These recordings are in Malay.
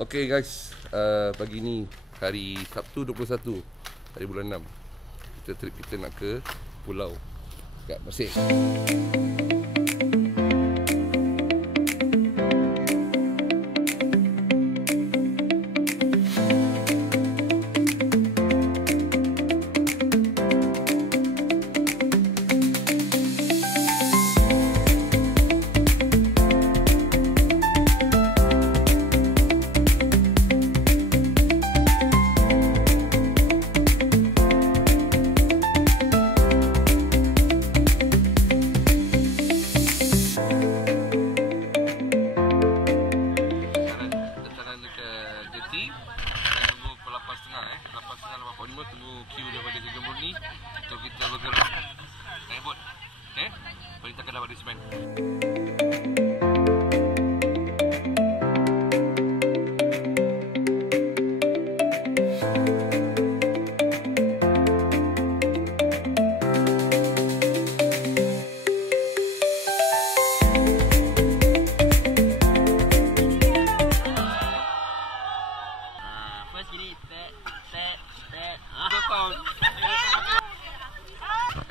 Okay guys, pagi ni hari Sabtu 21 hari bulan 6. Kita nak ke pulau kat Mesir. Tunggu queue daripada Gembur ni untuk kita bergerak naik bot. Okay? Perintahkan dapat disipan.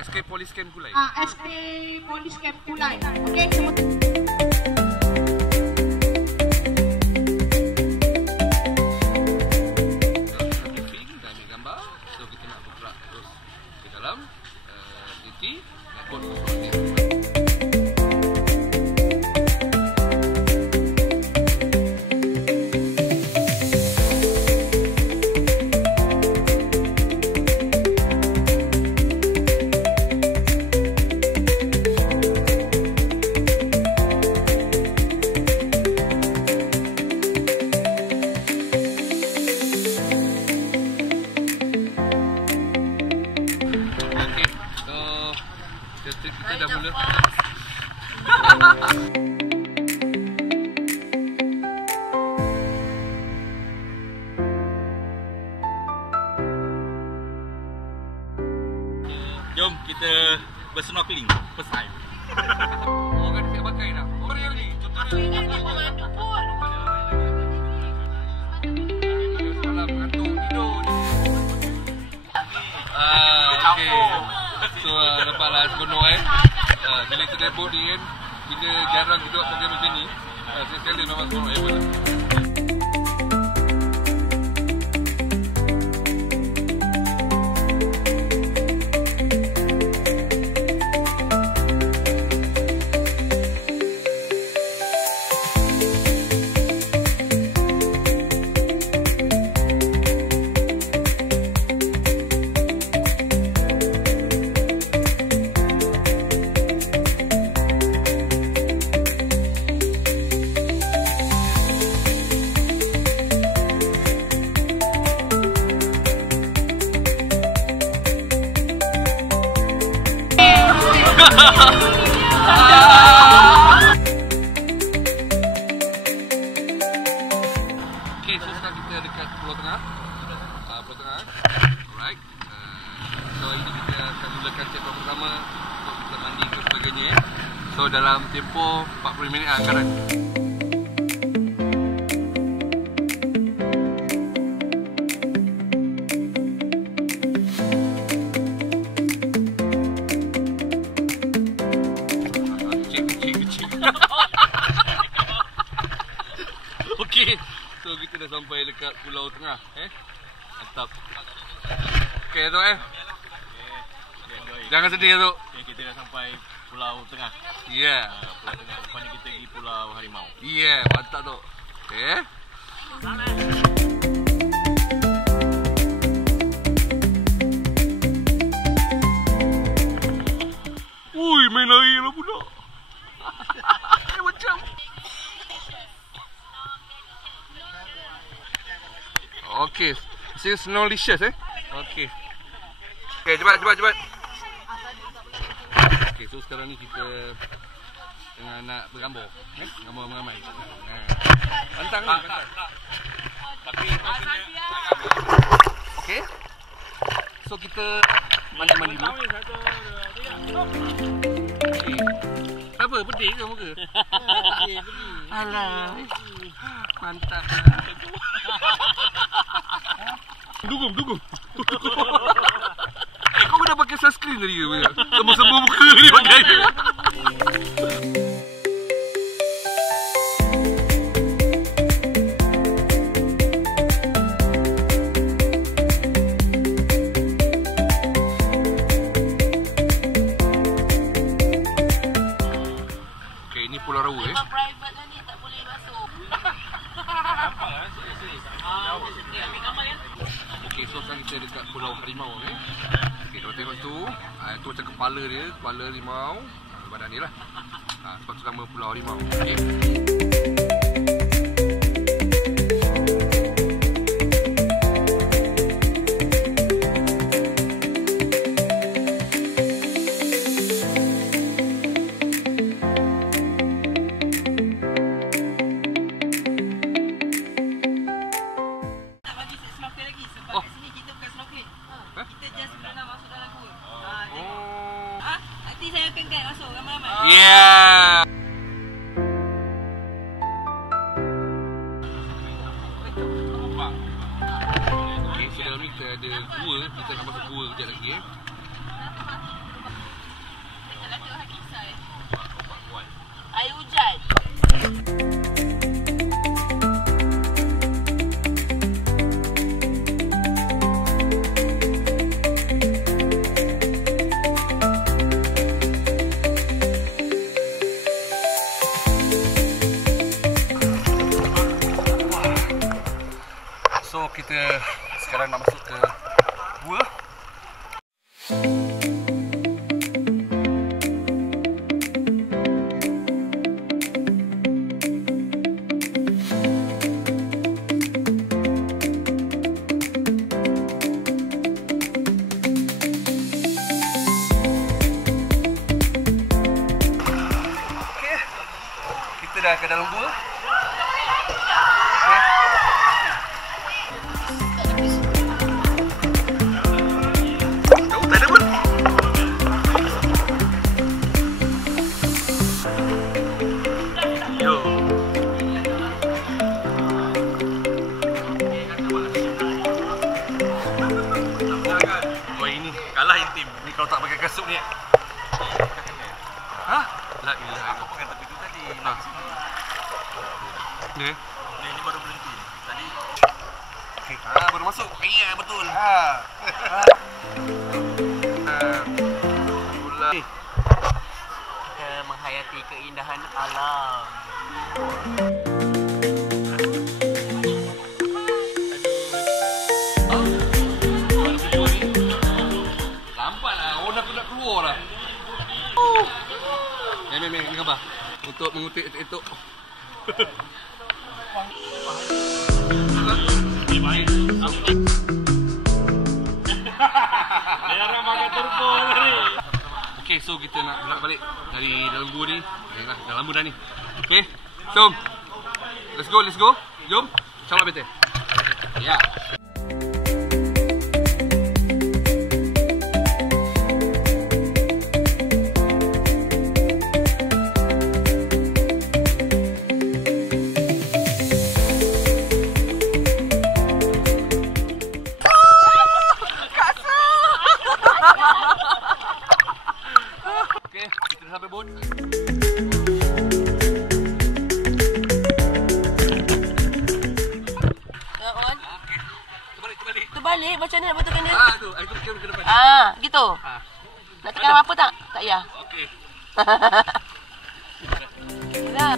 SK Polis Camp Kulai. SK Polis Camp Kulai. Okey, semua. Kita ambil gambar. So kita nak bergerak terus ke dalam jeti naik bot ke Mesir. Kita dah mula. Jom kita bersnorkeling first time. Orang tak pakai dah. Orang yang ni contohnya Pemandu pun. salah mengantuk tidur. Okay. So nampaklah seronok bila kita naik bot ni kan, bila jarang kita buat program macam ni, sekali memang seronok hebat lah. Okay, so sekarang kita dekat Pulau Tengah. Pulau Tengah. Alright. So ini kita akan mulakan chapter pertama untuk kita mandi ke sebagainya. So dalam tempoh 40 minit anggaran. Okey, so kita dah sampai dekat Pulau Tengah. Mantap. Okey Datuk Jangan sedih Datuk. Okay, kita dah sampai Pulau Tengah. Ya. Pulau Tengah. Lepas ni kita pergi Pulau Harimau. Ya, mantap Datuk. Okey. Ui, main lari lah budak. Macam. Okey. This is snowlicious Okey. Okey, cepat. Okey, so sekarang ni kita tengah nak bergambar. Gambar ramai-ramai. Pantang ni. Tapi okey. So kita mandi-mandi dulu. Okey. Apa? Pedih ke muka? Okey, pergi. Alah. Mantap. Dugum. Kau dah pakai sunscreen tadi ke? Semua muka ni pakai. Okay, ini Pulau Rawa Private lah ni, tak boleh masuk. Okay, so sekarang kita dekat Pulau Harimau ni. Okay, kalau tengok tu, tu macam kepala dia, kepala harimau. Badan dia lah. Sebab tu nama Pulau Harimau. Okay. Yeah. Okay, so dalam ni kita ada gua. Kita nak masuk gua kejap lagi Air hujan. So kita sekarang nak masuk ke gua. Okay, kita dah ke dalam gua. Kalah intim. Ni kalau tak pakai kasut ni. Hah? La ilaha illallah. Pakai tepi tu tadi. Ni. Ni baru berhenti. Tadi. Baru masuk. Iya, betul. Kita menghayati keindahan alam. Nak keluar lah. Meh, ni khabar. Untuk mengutip etok. Dia orang pakai turbo ni. Okay, so kita nak bergerak balik dari dalam gua ni. Dah lama dah ni. Okay, so let's go. Jom. Insya-Allah betul. Ya. Sampai bot. On. Okey. Terbalik. Terbalik macam mana nak betulkan dia? Tu, itu ke depan. Gitu. Nak tekan apa tak? Tak payah. Okey. Dah.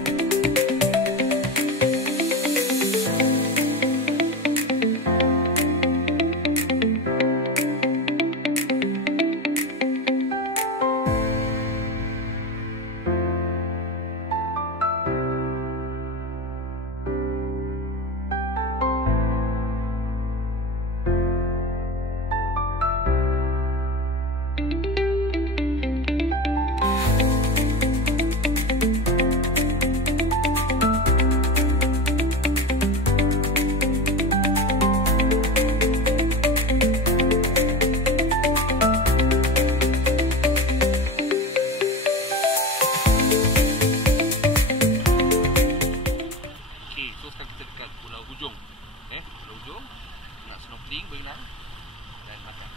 Ujung nak snorkeling berenang dan makan.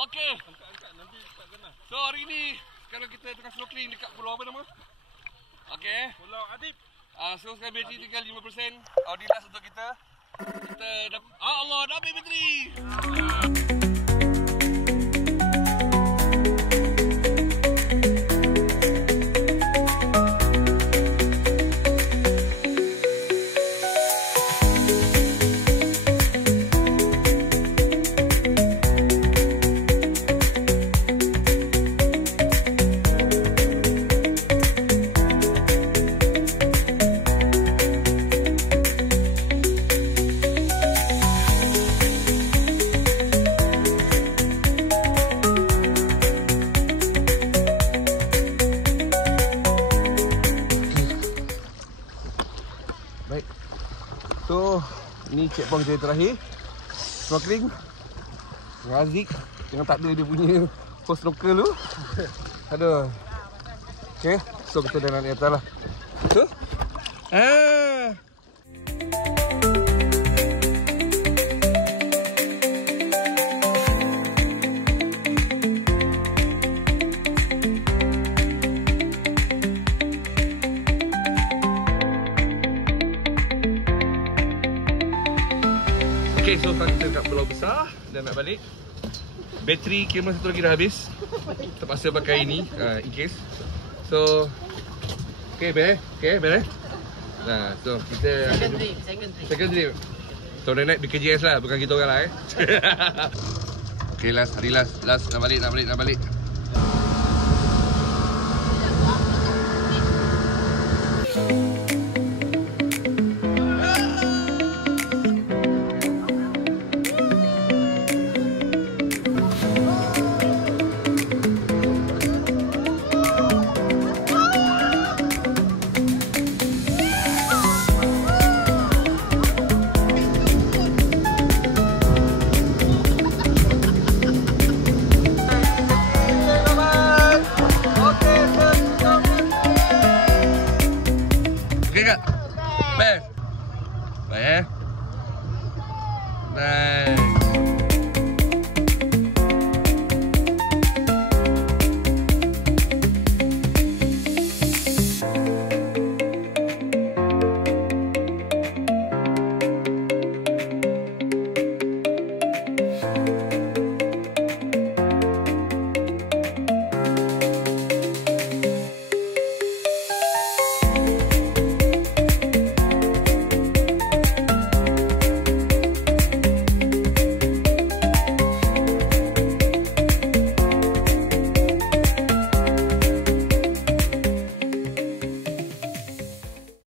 Okey. So hari ni sekarang kita tengah snorkeling dekat pulau apa nama? Okey. Pulau Adib. So sekarang bateri tinggal 5%. Audi last untuk kita. Kita dah Allah dah habis bateri. Baik. So, ni checkpoint kita terakhir. Snorkeling. Dengan Aziz. Jangan tak ada dia punya post snorkel tu. Aduh. Okay. So, kita dah naik atas lah. So. Okay, so sekarang kita dekat Pulau Besar dan nak balik. Bateri kamera satu lagi dah habis. Terpaksa pakai ini in case. So, okay, beres. Nah, so kita second trip. So, dah naik BKJS lah, bukan kita orang lah Okay, hari last nak balik. Best. Baik eh. Nice.